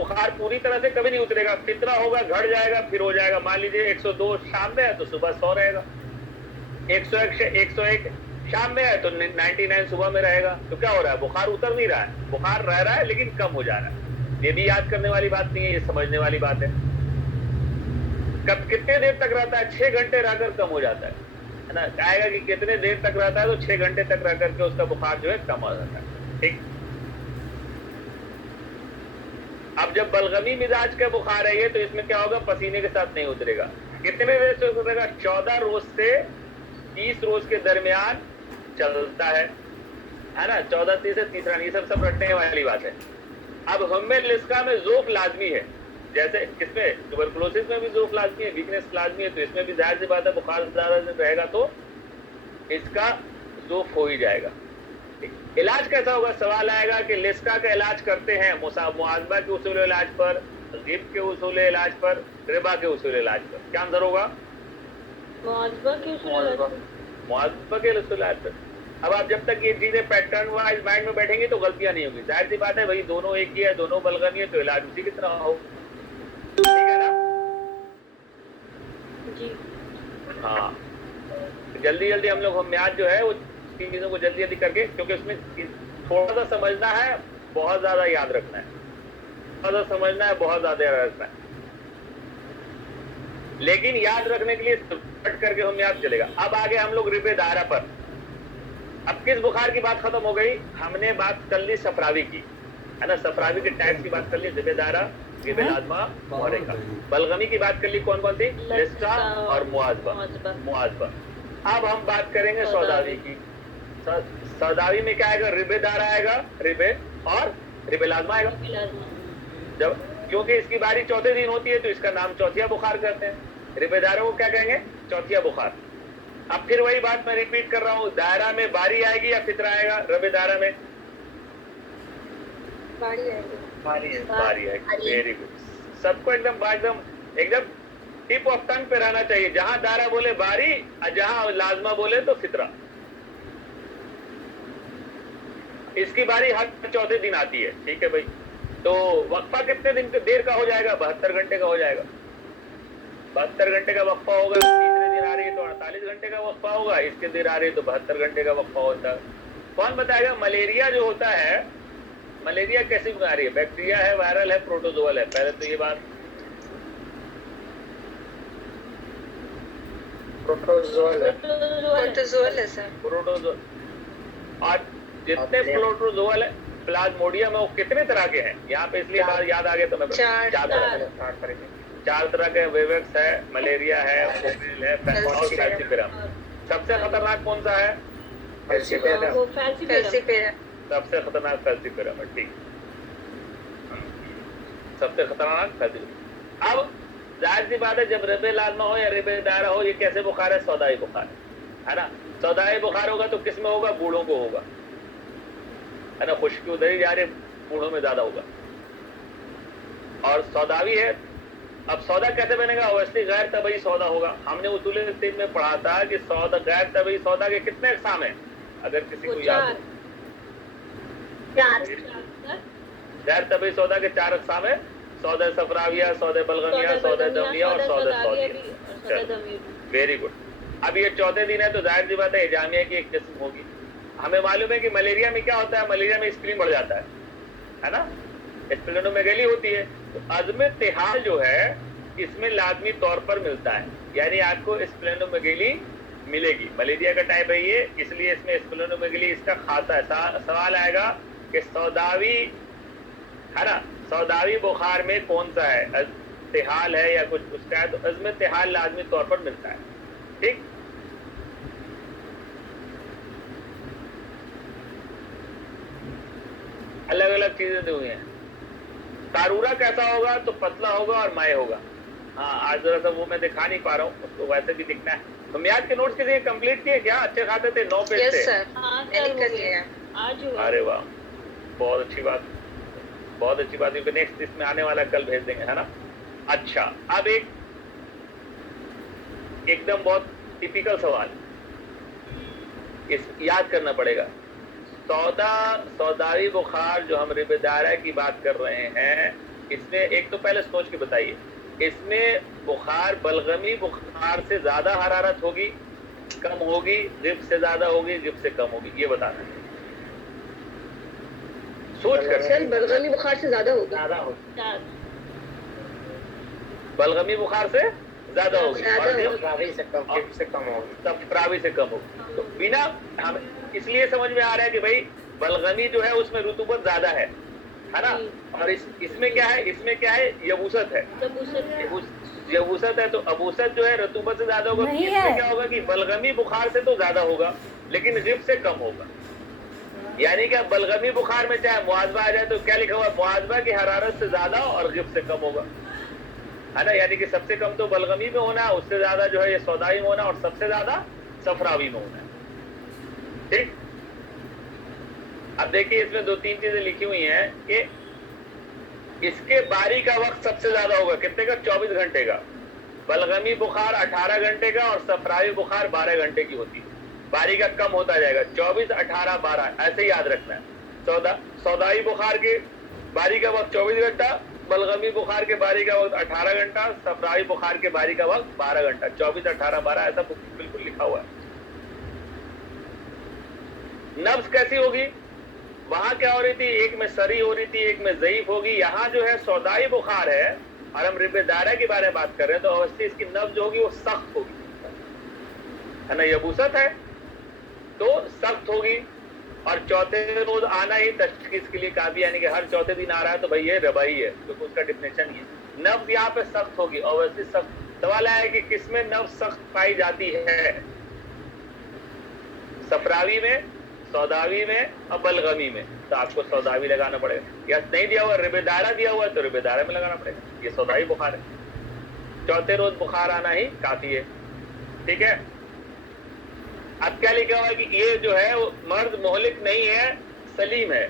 बुखार पूरी तरह से कभी नहीं उतरेगा, फितरा होगा, घट जाएगा, फिर हो जाएगा। मान लीजिए 102 शाम में है तो सुबह 100 रहेगा, 101 शाम में है तो 99 सुबह में रहेगा। तो क्या हो रहा है, बुखार उतर नहीं रहा है, बुखार रह रहा है लेकिन कम हो जा रहा है। ये भी याद करने वाली बात नहीं है, ये समझने वाली बात है। कब कितने देर तक रहता है, 6 घंटे रहकर कम हो जाता है ना। आएगा कि कितने देर तक रहता है, तो 6 घंटे तक रह करके उसका बुखार जो है कम हो जाता है। ठीक, अब जब बलगमी मिजाज का बुखार है ये, तो इसमें क्या होगा, पसीने के साथ नहीं उतरेगा। कितने देर से उतरेगा, 14 रोज से 30 रोज के दरमियान चलता है ना। 14 से तीसरा, ये सब रटने वाली बात है। अब हमें लिस्का में जोफ लाजमी है, जैसे किसमें, ट्यूबरकुलोसिस में भी जोफ लाजमी है, वीकनेस लाजमी है, तो इसमें भी जाहिर सी बात है बुखार ज्यादा दिन रहेगा तो इसका जोफ हो ही जाएगा। इलाज कैसा होगा, सवाल आएगा कि लिस्का का इलाज करते हैं मुआजबा के उसूल इलाज पर, गिब के उसूल इलाज पर, रिबा के उसूल इलाज पर। क्या आंसर होगा, मुआजबा के उसूल इलाज पर। अब आप जब तक ये चीजें पैटर्न वाइज माइंड में बैठेंगे तो गलतियां नहीं होगी। जाहिर सी बात है भाई, दोनों एक ही है, दोनों बलगमी है, तो इलाज उसी की तरह हो, ठीक है ना जी। हाँ, जल्दी जल्दी हम लोग होम्याद जो है वो चीजों को जल्दी जल्दी करके, क्योंकि उसमें थोड़ा सा समझना है, बहुत ज्यादा याद रखना है, थोड़ा सा समझना है, बहुत ज्यादा याद रखना है, लेकिन याद रखने के लिए कट करके होम्याद चलेगा। अब आगे हम लोग रिबे दायरा पर। अब किस बुखार की बात खत्म हो गई, हमने बात कर ली सफरावी की, है ना, सफरावी के टाइप की बात कर ली, रिबे दायरा, रिबे लाजमा, मुहर्रिका। बलगमी की बात कर ली, कौन कौन सी, लिस्का और मुआजबा। अब हम बात करेंगे सौदावी की। सौदावी में क्या आएगा, रिबे दायरा आएगा, रिबे और रिबे लाजमा आएगा। जब क्योंकि इसकी बारी चौथे दिन होती है तो इसका नाम चौथिया बुखार करते हैं। रिबे दायरा को क्या कहेंगे, चौथिया बुखार। अब फिर वही बात मैं रिपीट कर रहा हूं, दायरा में बारी आएगी या फितरा आएगा, रबे दायरा में बारी आएगी। वेरी गुड, सबको एकदम टिप ऑफ टंग पे रहना चाहिए। जहां दायरा बोले बारी और जहां लाजमा बोले तो फितरा। इसकी बारी हर चौथे दिन आती है, ठीक है भाई। तो वक्फा कितने दिन देर का हो जाएगा, 72 घंटे का हो जाएगा। 72 घंटे का वक्फा होगा, तीसरे दिन आ रही है तो 48 घंटे का वक्फा होगा, इसके देर आ रही है तो 72 घंटे का वक्फा होता है। कौन बताएगा, मलेरिया जो होता है, मलेरिया कैसी बीमारी है, बैक्टीरिया है, वायरल है, प्रोटोजोअल है? पहले तो ये बात, प्रोटोजोअल है सर, प्रोटोजोअल। और जितने प्रोटोजोअल है प्लाज्मोडियम है वो कितने तरह के हैं, यहाँ पे इसलिए बात याद आ गया तो मैं 4 तरह के, वेवेक्स है, मलेरिया है, मोबिल है, और फैल्सिपेरम। सबसे खतरनाक कौन सा है, सबसे खतरनाक फैल्सिपेरम है, ठीक, सबसे खतरनाक फैल्सिपेरम। अब जाहिर सी बात है, जब रिबे लाजमा हो या रिबे दायरा हो, ये कैसे बुखार है, सौदाई बुखार है ना। सौदाई बुखार होगा तो किस में होगा, बूढ़ों को होगा, है ना, खुश्की उधर ही जा रही, बूढ़ों में ज्यादा होगा। और सौदावी है, अब सौदा कैसे बनेगा, ओवैसी गैर तबई सौदा होगा। हमने उसूल तिब में पढ़ा था कि सौदा, गैर तबई सौदा के कितने अक़साम हैं, अगर किसी को याद हो। गैर तबई सौदा के 4 अक़साम है, सौदा सफराविया, सौदा बलगमिया, सौदा दमिया और सौदा सौदिया। Very good. अब ये चौथे दिन है तो जाहिर सी बात है इजामिया की एक किस्म होगी। हमें मालूम है कि मलेरिया में क्या होता है, मलेरिया में स्प्लीन बढ़ जाता है ना, स्प्लेनोमेगेली होती है। तो अज़्म तिहाल जो है इसमें लाजमी तौर पर मिलता है, यानी आपको स्प्लेनोमेगेली मिलेगी। मलेरिया का टाइप है ये, इसलिए इसमें स्प्लेनोमेगेली इसका खासा है। सवाल आएगा कि सौदावी, है ना, सौदावी बुखार में कौन सा है, तिहाल है या कुछ उसका है, तो अज़्म तिहाल लाजमी तौर पर मिलता है, ठीक। अलग अलग चीजें दी हुई हैं। कारूरा कैसा होगा, तो पतला होगा और माए होगा। हाँ, आज जरा सा वो मैं दिखा नहीं पा रहा हूँ, उसको वैसे भी दिखना है। तो म्याद के नोट्स किसी कंप्लीट किए क्या, अच्छे खाते थे, 9 पेज थे। अरे वाह, बहुत अच्छी बात, बहुत अच्छी बात। क्योंकि नेक्स्ट इसमें आने वाला कल भेज देंगे, है ना। अच्छा, अब एकदम बहुत टिपिकल सवाल, इस याद करना पड़ेगा। सौदावी बुखार जो हम रिबे दायरा की बात कर रहे हैं, इसमें एक तो पहले सोच के बताइए, इसमें बुखार बलगमी बुखार से ज्यादा हरारत होगी, कम होगी, जिप से ज्यादा होगी, जिप से कम होगी, ये बताना है। सोच कर सर बलगमी बुखार से ज्यादा होगी, बलगमी बुखार से ज्यादा होगी और सफरावी से कम होगी, सफरावी से कम होगी। तो बिना हम इसलिए समझ में आ रहा है कि भाई बलगमी जो है उसमें रुतूबत ज्यादा है ना, और इसमें क्या है, इसमें क्या है, यबूसत है, यबूसत है, तो अबूसत जो है रतूबत से ज्यादा होगा। इसमें क्या होगा कि बलगमी बुखार से तो ज्यादा होगा लेकिन गिफ से कम होगा। यानी कि बलगमी बुखार में चाहे मुआजबा आ जाए तो क्या लिखा हुआ है, मुआजबा की हरारत से ज्यादा और गिफ से कम होगा, है ना। यानी कि सबसे कम तो बलगमी में होना है, उससे ज्यादा जो है ये सौदाई में होना, और सबसे ज्यादा सफरावी में होना है। ठीक, अब देखिए इसमें दो तीन चीजें लिखी हुई हैं कि इसके बारी का वक्त सबसे ज्यादा होगा, कितने का, 24 घंटे का। बलगमी बुखार 18 घंटे का और सफरावी बुखार 12 घंटे की होती है। बारी का कम होता जाएगा, 24, 18, 12 ऐसे ही याद रखना है। सौदाई बुखार के बारी का वक्त 24 घंटा, बलगमी बुखार के बारी का वक्त 18 घंटा, सफरावी बुखार के बारी का वक्त 12 घंटा। 24, 18, 12 ऐसा बिल्कुल लिखा हुआ है। नब्ज कैसी होगी, वहां क्या हो रही थी, एक में सरी हो रही थी, एक में ज़ईफ होगी। यहाँ जो है सौदाई बुखार है और हम रिबे दायरा के बारे में बात कर रहे हैं, तो अवश्य इसकी नब्ज जो होगी वो सख्त होगी, है ना। यबूसत है तो सख्त होगी, और चौथे रोज आना ही तशखीस के लिए काफी, यानी कि हर चौथे दिन आ रहा है तो भाई ये रबाई है, क्योंकि उसका डिफिनेशन ये नब्ज यहाँ पे सख्त होगी। और वैसे सख्त सवाल है कि किसमें नब्ज सख्त पाई जाती है, सफरावी में, सौदावी में और बलगमी में। तो आपको सौदावी लगाना पड़ेगा, या नहीं दिया हुआ रिबेदारा दिया हुआ है तो रिबेदारा में लगाना पड़ेगा। ये सौदावी बुखार है, चौथे रोज बुखार आना ही काफी है, ठीक है। अब क्या लिखा हुआ है कि ये जो है वो मर्द मोहलिक नहीं है, सलीम है।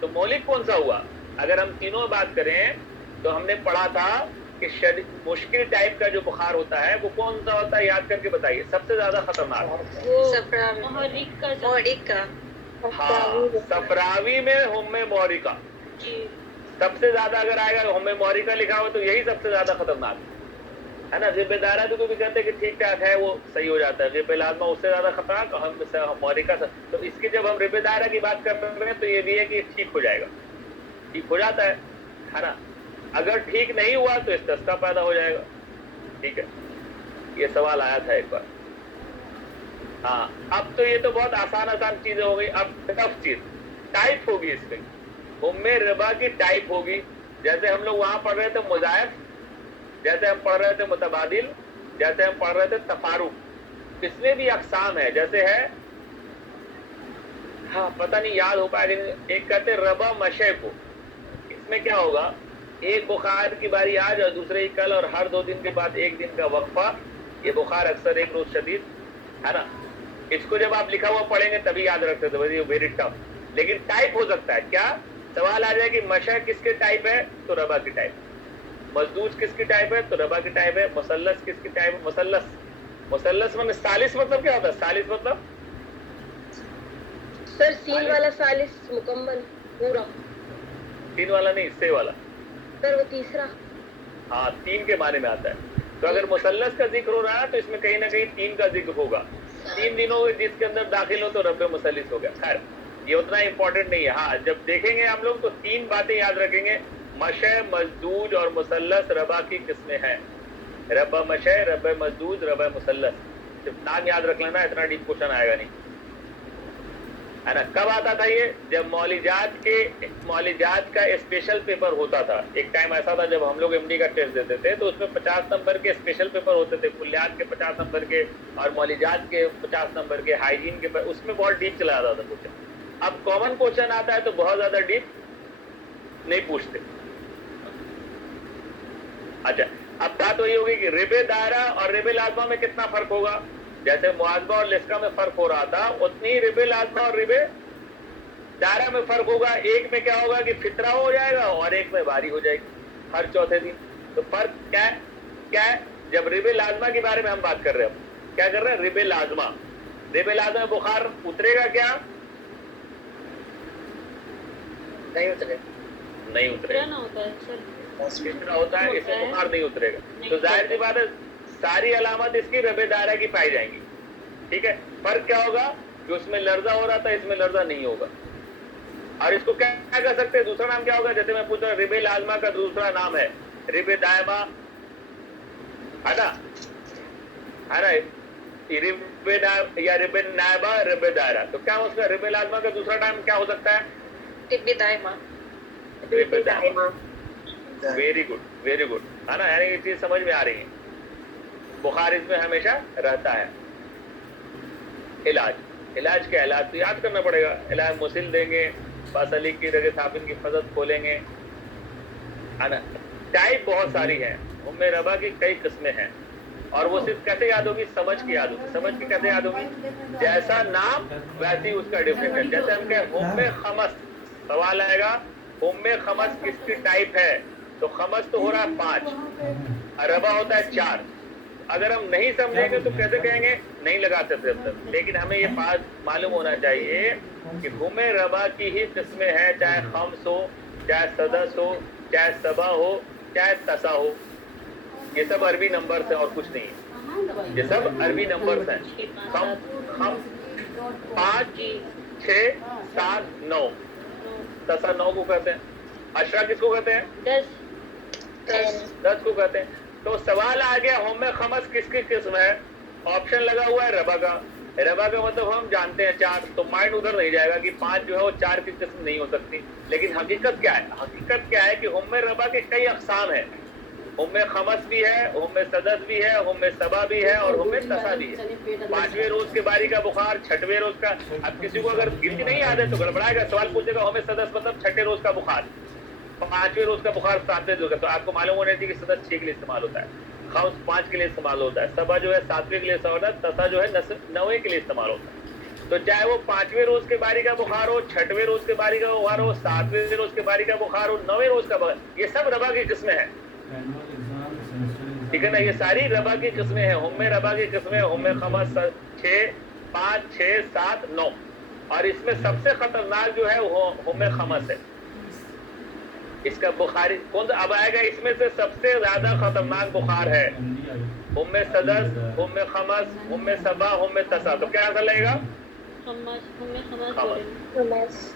तो मोहलिक कौन सा हुआ, अगर हम तीनों बात करें तो हमने पढ़ा था कि मुश्किल टाइप का जो बुखार होता है वो कौन सा होता है, याद करके बताइए, सबसे ज्यादा खतरनाक। हाँ, सफरावी में हुम्मे मोहरिका सबसे ज्यादा अगर आएगा, हुम्मे मोहरिका लिखा हुआ तो यही सबसे ज्यादा खतरनाक है ना। गिब्बेदारा तो भी कहते हैं कि ठीक ठाक है, वो सही हो जाता है। गिब्बे लाजमा उससे ज्यादा खतरनाक, हम मोहरिका। तो इसके जब हम रिबेदारा की बात कर रहे हैं तो ये भी है कि ठीक हो जाएगा, ठीक हो जाता है ना। अगर ठीक नहीं हुआ तो इस्तिस्का पैदा हो जाएगा, ठीक है। ये सवाल आया था एक बार। हाँ, अब तो ये तो बहुत आसान चीजें हो गई। अब टफ चीज टाइप होगी, इसमें उम्मे रिबा की टाइप होगी। जैसे हम लोग वहां पढ़ रहे थे मुजायफ, जैसे हम पढ़ रहे थे मुतबादिल, जैसे हम पढ़ रहे थे तफारुक, इसमें भी अकसाम है। जैसे है, हाँ पता नहीं याद हो पाएगा, एक कहते रबा मशे को। इसमें क्या होगा, एक बुखार की बारी आज और दूसरे ही कल, और हर 2 दिन के बाद 1 दिन का वक्फा। ये बुखार अक्सर एक रोज शदीद, है ना। इसको जब आप लिखा हुआ पढ़ेंगे तभी याद रखते थे, वेरी टफ। लेकिन टाइप हो सकता है, क्या सवाल आ जाए कि मशा किसके टाइप है, तो रबा की टाइप। मजदूज किसकी टाइप है, तो रबा की टाइप है। मुसल्लस किसकी टाइप है, मुसल्लस में सालिस मतलब क्या होता है, सालिस मतलब सर सीन वाला सालिस मुकम्मल पूरा, 3 वाला नहीं, से वाला सर वो तीसरा। हाँ, 3 के माने में आता है। तो अगर मुसल्लस का जिक्र हो रहा है तो इसमें कहीं ना कहीं 3 का जिक्र होगा। 3 दिनों जिसके अंदर दाखिल हो तो रब्बे मुसल्लिस हो गया। खैर ये उतना इंपॉर्टेंट नहीं है। हाँ, जब देखेंगे हम लोग तो 3 बातें याद रखेंगे, मशे, मजदूज और मुसल्लस रबा की किस्में हैं। रब्बा मशे, रब्बे मजदूज, रब्बे मुसल्लस, सिर्फ नाम याद रख लेना, इतना डीप क्वेश्चन आएगा नहीं, है ना। कब आता था ये, जब मौलिजात का स्पेशल पेपर होता था। एक टाइम ऐसा था जब हम लोग एमडी का टेस्ट देते थे तो उसमें 50 नंबर के स्पेशल पेपर होते थे, कुल्लियात के 50 नंबर के और मौलिजात के 50 नंबर के, हाइजीन के, उसमें बहुत डीप चला जाता था क्वेश्चन। अब कॉमन क्वेश्चन आता है तो बहुत ज्यादा डीप नहीं पूछते। अच्छा, अब बात वही होगी कि रिबे दायरा और रिबे लाजमा में कितना फर्क होगा। जैसे मुआजबा और लिस्का में फर्क हो रहा था, उतनी ही रिबे लाजमा और रिबे दायरा में फर्क होगा। एक में क्या होगा कि फितरा हो जाएगा और एक में बारी हो जाएगी हर चौथे दिन। तो फर्क क्या है, जब रिबे लाजमा के बारे में हम बात कर रहे हैं, क्या कर रहे हैं, रिबे लाजमा में बुखार उतरेगा क्या, नहीं उतरेगा, होता है सर, कितना होता है, इससे बुखार नहीं उतरेगा। तो जाहिर सी बात है सारी अलामत इसकी रबे दायरा की पाई जाएंगी। ठीक है, फर्क क्या होगा कि उसमें लर्जा हो रहा था, इसमें लर्जा नहीं होगा। और इसको क्या कर सकते हैं, दूसरा नाम क्या होगा? जैसे मैं पूछ रहा हूँ, रिबे लाजमा का दूसरा नाम है रिबे दायमा, है ना, है ना, रिबे या रिबे नायबा, रिबे दायरा। तो क्या उसका रिबे लाजमा का दूसरा नाम क्या हो सकता है? रिबे दायमा। रिबे दायमा। वेरी गुड, वेरी गुड, है ना, यानी ये चीज समझ में आ रही है। बुखार इसमें हमेशा रहता है। इलाज, इलाज क्या? इलाज तो याद करना पड़ेगा। इलाज मुसिल देंगे, बासली की रगे साफिन की फजत खोलेंगे, है ना। टाइप बहुत सारी है, उम्मे रबा की कई किस्में हैं, और वो सिर्फ कैसे याद होगी? समझ की याद होगी। समझ की कैसे याद होगी? जैसा नाम वैसी उसका डिफिनेशन। जैसे हम कहें उम्मे खमस, सवाल आएगा उम्मे खमस किसकी टाइप है? तो खमस तो हो रहा है 5, रबा होता है 4। अगर हम नहीं समझेंगे तो कैसे कहेंगे? नहीं लगा सकते अब तक। लेकिन हमें ये बात मालूम होना चाहिए कि हुमे रबा की ही किस्में हैं, चाहे खम्स हो, चाहे सदस हो, चाहे सबा हो, चाहे तसा हो। ये सब अरबी नंबर हैं और कुछ नहीं है। ये सब अरबी नंबर हैं। खम 5, 6, 7, 9। तसा 9 को कहते हैं। अशरा किसको कहते हैं? 10 को कहते हैं। तो सवाल आ गया हुम्मे खमस किसकी किस्म है? ऑप्शन लगा हुआ है रबा का। रबा का मतलब हम जानते हैं 4, तो माइंड उधर नहीं जाएगा कि 5 जो है वो 4 की किस्म नहीं हो सकती। लेकिन हकीकत क्या है? हकीकत क्या है कि हुम्मे रबा के कई अक़साम है। हुम्मे खमस भी है, हुम्मे सदस भी है, हुम्मे सबा भी है, और हुम्मे तसा भी है। 5वें रोज के बारी का बुखार, 6वें रोज का। अब किसी को अगर गिनती नहीं याद है तो गड़बड़ाएगा, सवाल पूछेगा हुम्मे सदस मतलब 6ठे रोज का बुखार, 5वें रोज का बुखार 7वें रोज का। तो आपको मालूम होना चाहिए कि सदस 6 के लिए इस्तेमाल होता है, खम्स 5 के लिए इस्तेमाल होता है, सबा जो है 7वें के लिए इस्तेमाल होता है, तसा जो है 9वें के लिए इस्तेमाल होता है। तो चाहे वो 5वें रोज के बारी का बुखार हो, 6वें रोज के बारी का बुखार हो, 7वें रोज के बारी का बुखार हो, 9वें रोज का बुखार, ये सब रबा की किस्में हैं। ठीक है ना, ये सारी रबा की किस्में हैं। हुम्मे रबा की किस्में हुम्मे खमस 6, 5, 6, 7, 9, और इसमें सबसे खतरनाक जो है वो हुम्मे खमस है। इसका बुखारी कौन सा अब आएगा? इसमें से सबसे ज्यादा खतरनाक बुखार है हुम्मे सदस, हुम्मे खमस, हुम्मे सबा, हुम्मे तसा। तो क्या आंसर लगेगा? खमस।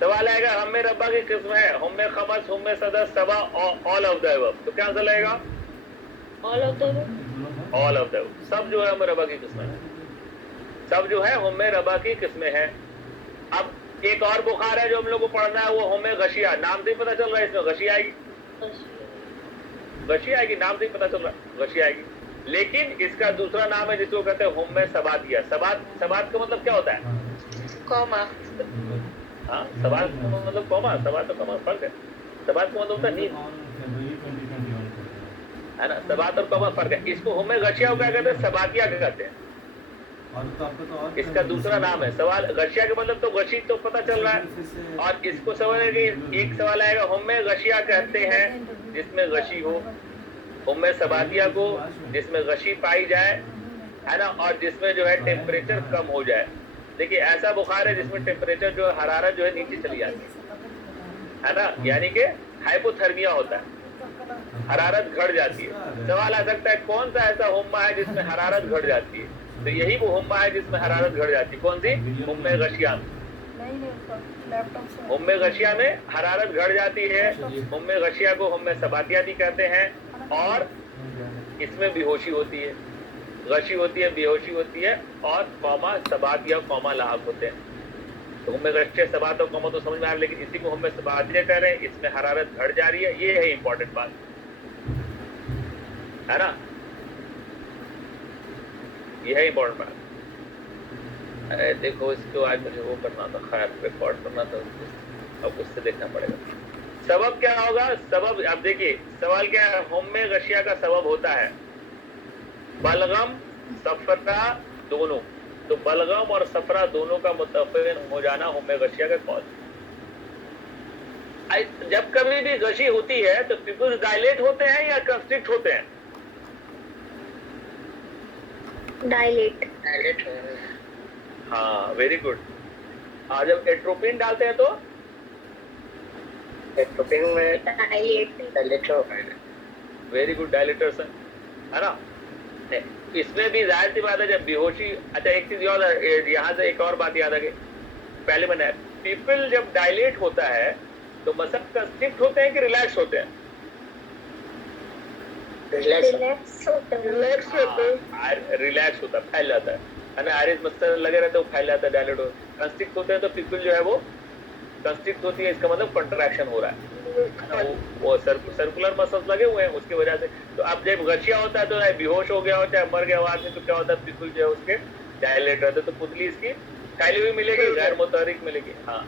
सवाल आएगा हुम्मे रब्बा की किस्म है हुम्मे खमस, हुम्मे सदस, सबा, ऑल ऑफ द अबव। तो क्या आंसर लगेगा? All of the above. All of the above. सब जो है हुम्मे रब्बा की किस्में है, सब जो है हुम्मे रब्बा की किस्में हैं। अब एक और बुखार है जो हम लोग को पढ़ना है, वो हुम्मे गशिया। नाम से ही पता चल रहा है इसमें गशी आएगी, गशी आएगी, नाम से ही पता चल रहा है गशी आएगी। लेकिन इसका दूसरा नाम है जिसको कहते हैं हुम्मे सबातिया। सबात का मतलब क्या होता है? कौमा। हाँ, सबात का मतलब कौमा, सबात तो कौमा फर्क है। सबात का मतलब होता है नींद, है ना। सबात और कौमा फर्क है। इसको हुम्मे गशिया क्या कहते हैं? सबातिया कहते हैं। इसका दूसरा नाम है सवाल गशिया का मतलब तो गशी तो पता चल रहा है। और इसको सवाल है कि एक सवाल आएगा हुम्मे गशिया कहते हैं जिसमें गशी हो, हुम्मे सबातिया को जिसमें गशी पाई जाए, है ना, और जिसमें जो है टेम्परेचर कम हो जाए। देखिए ऐसा बुखार है जिसमें टेम्परेचर जो है हरारत जो है नीचे चली जाती है ना, यानी कि हाइपोथर्मिया होता है, हरारत घट जाती है। सवाल आ सकता है कौन सा ऐसा हुम्मा है जिसमें हरारत घट जाती है? तो यही वो हुम्मा है जिसमें हरारत घट जाती है। कौन सी? हुम्मे गशिया में। हुम्मे गशिया में हरारत घट जाती है। हुम्मे गशिया को हुम्मे सबातिया भी कहते हैं। और इसमें बेहोशी होती है, गशी होती है, बेहोशी होती है, और कौमा सबातिया कौमा लाहक होते हैं। तो हुम्मे गशिया सबात और कौमा तो समझ में आ रहा है, लेकिन इसी को हुम्मे सबातिया कह रहे हैं। इसमें हरारत घट जा रही है, ये है इंपॉर्टेंट बात, है ना, ये है इंपॉर्टेंट बात। अरे देखो इसको आज मुझे वो करना था, खैर रिकॉर्ड करना था, अब उससे देखना पड़ेगा। सबब क्या होगा? सबब अब देखिए सवाल क्या है, हुम्मे गशिया का सबब होता है बलगम सफरा दोनों। तो बलगम और सफरा दोनों का मुतफ़िक़ हो जाना हुम्मे गशिया का कॉज। जब कभी भी गशी होती है तो पिपल्स डायलेट होते हैं या कंस्ट्रिक्ट होते हैं? डायलेट। हाँ, वेरी गुड। जब एट्रोपिन डालते हैं तो एट्रोपिन में dilate dilator very good, dilators है ना। इसमें भी जाहिर सी बात है जब बेहोशी, अच्छा एक चीज और यहाँ से एक और बात याद आ गई, पहले मैंने पीपल जब डायलेट होता है तो मसल कंस्ट्रिक्ट होते हैं कि रिलैक्स होते हैं? रिलैक्स होता है रिलैक्स होता है, फैल जाता है ना, आयरिस मसल लगे रहते हैं वो फैल जाता है, डायलेट हो। कंस्ट्रिक्ट होते हैं तो पीपल जो है वो कंस्ट्रिक्ट होती है, इसका मतलब कंट्रैक्शन हो रहा है, वो सर्कुलर मसल्स लगे हुए हैं उसकी वजह से। तो अब जब गशिया होता है तो चाहे बेहोश हो गया हो चाहे मर गया हो आदमी, तो क्या होता है पीपल जो है उसके डायलेट रहते, तो पुतली इसकी फैली हुई मिलेगी, गैर मुतहरिक मिलेगी। हाँ